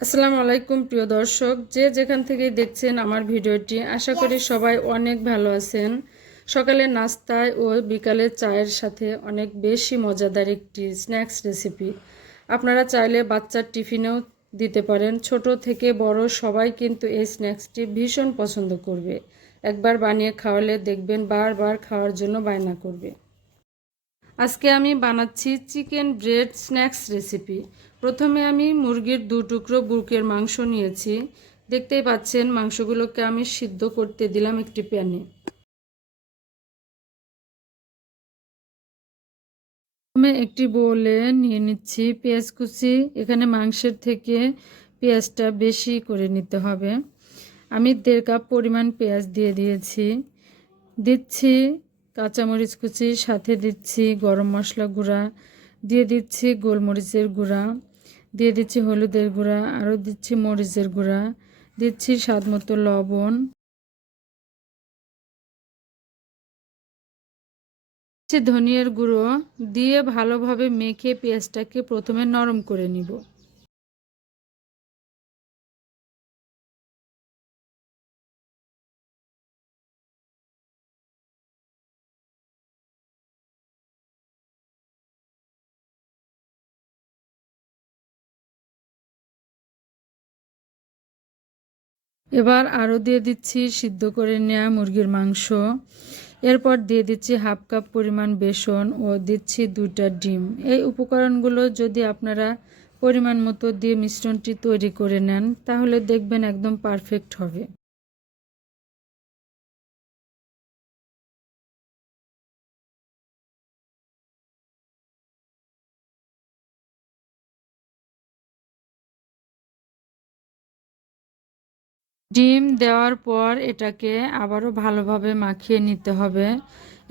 আসসালামু আলাইকুম প্রিয় দর্শক, যে যেখান থেকে দেখছেন আমার ভিডিওটি, আশা করি সবাই অনেক ভালো আছেন। সকালের নাস্তায় ও বিকালের চায়ের সাথে অনেক বেশি মজাদার একটি স্ন্যাক্স রেসিপি। আপনারা চাইলে বাচ্চার টিফিনেও দিতে পারেন। ছোট থেকে বড় সবাই কিন্তু এই স্ন্যাক্সটি ভীষণ পছন্দ করবে। একবার বানিয়ে খাওয়ালে দেখবেন বারবার খাওয়ার জন্য বায়না করবে। আজকে আমি বানাচ্ছি চিকেন ব্রেড স্ন্যাক্স রেসিপি। প্রথমে আমি মুরগির 2 টুকরো বুকের মাংস নিয়েছি। দেখতেই পাচ্ছেন মাংসগুলোকে আমি সিদ্ধ করতে দিলাম একটি প্যানে। প্রথমে একটি বোলে নিয়ে নিচ্ছি পেঁয়াজ কুচি। এখানে মাংসের থেকে পেঁয়াজটা বেশি করে নিতে হবে। আমি 1.5 কাপ পরিমাণ পেঁয়াজ দিয়ে দিয়েছি। দিচ্ছি কাঁচামরিচ কুচি, সাথে দিচ্ছি গরম মশলা গুঁড়া, দিয়ে দিচ্ছি গোলমরিচের গুঁড়া, দিয়ে দিচ্ছি হলুদের গুঁড়া, আরও দিচ্ছি মরিচের গুঁড়া, দিচ্ছি স্বাদ মতো লবণ, দিচ্ছি ধনিয়ার গুঁড়ো। দিয়ে ভালোভাবে মেখে পেঁয়াজটাকে প্রথমে নরম করে নিব। এবার আরও দিয়ে দিচ্ছি সিদ্ধ করে নেওয়া মুরগির মাংস। এরপর দিয়ে দিচ্ছি 1/2 কাপ পরিমাণ বেসন ও দিচ্ছি 2টা ডিম। এই উপকরণগুলো যদি আপনারা পরিমাণ মতো দিয়ে মিশ্রণটি তৈরি করে নেন, তাহলে দেখবেন একদম পারফেক্ট হবে। ডিম দেওয়ার পর এটাকে আবারও ভালোভাবে মাখিয়ে নিতে হবে।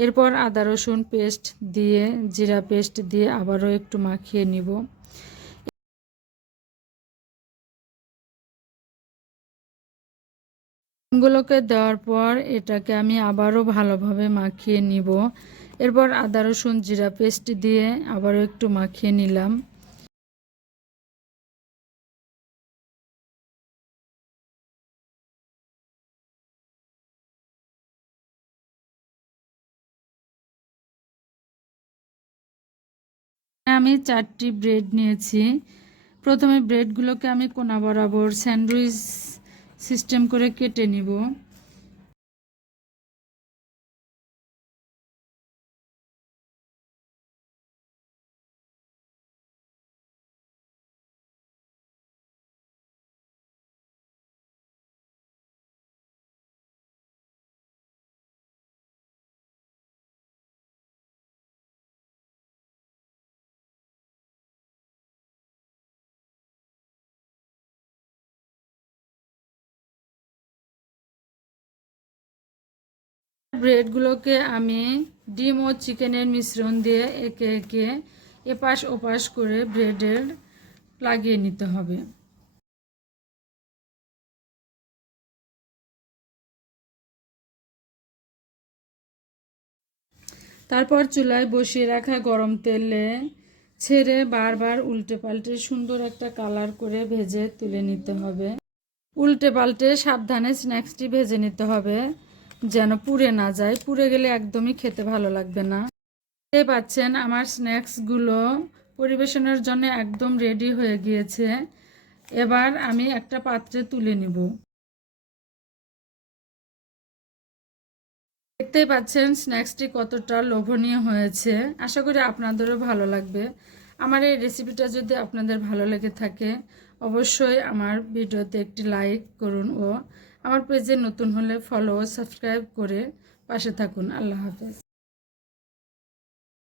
এরপর আদা রসুন পেস্ট দিয়ে, জিরা পেস্ট দিয়ে আবারও একটু মাখিয়ে নিব। ডিমগুলোকে দেওয়ার পর এটাকে আমি আবারও ভালোভাবে মাখিয়ে নিব। এরপর আদা রসুন জিরা পেস্ট দিয়ে আবারও একটু মাখিয়ে নিলাম। আমি 4টি ব্রেড নিয়েছি। প্রথমে ব্রেডগুলোকে আমি কোনা বরাবর স্যান্ডউইচ সিস্টেম করে কেটে নিব। ব্রেডগুলোকে আমি ডিম ও চিকেনের মিশ্রণ দিয়ে একে একে এপাশ ওপাশ করে ব্রেডের লাগিয়ে নিতে হবে। তারপর চুলায় বসিয়ে রাখা গরম তেলে ছেড়ে বারবার উল্টে পাল্টে সুন্দর একটা কালার করে ভেজে তুলে নিতে হবে। উল্টে পাল্টে সাবধানে স্ন্যাক্সটি ভেজে নিতে হবে, যেন পুড়ে না যায়। পুড়ে গেলে একদমই খেতে ভালো লাগবে না। দেখতে পাচ্ছেন আমার স্ন্যাক্সগুলো পরিবেশনের জন্য একদম রেডি হয়ে গিয়েছে। এবার আমি একটা পাত্রে তুলে নিব। দেখতেই পাচ্ছেন স্ন্যাক্সটি কতটা লোভনীয় হয়েছে। আশা করি আপনাদেরও ভালো লাগবে। আমার এই রেসিপিটা যদি আপনাদের ভালো লেগে থাকে, অবশ্যই আমার ভিডিওতে একটি লাইক করুন ও আমার পেজে নতুন হলে ফলো ও সাবস্ক্রাইব করে পাশে থাকুন। আল্লাহ হাফেজ।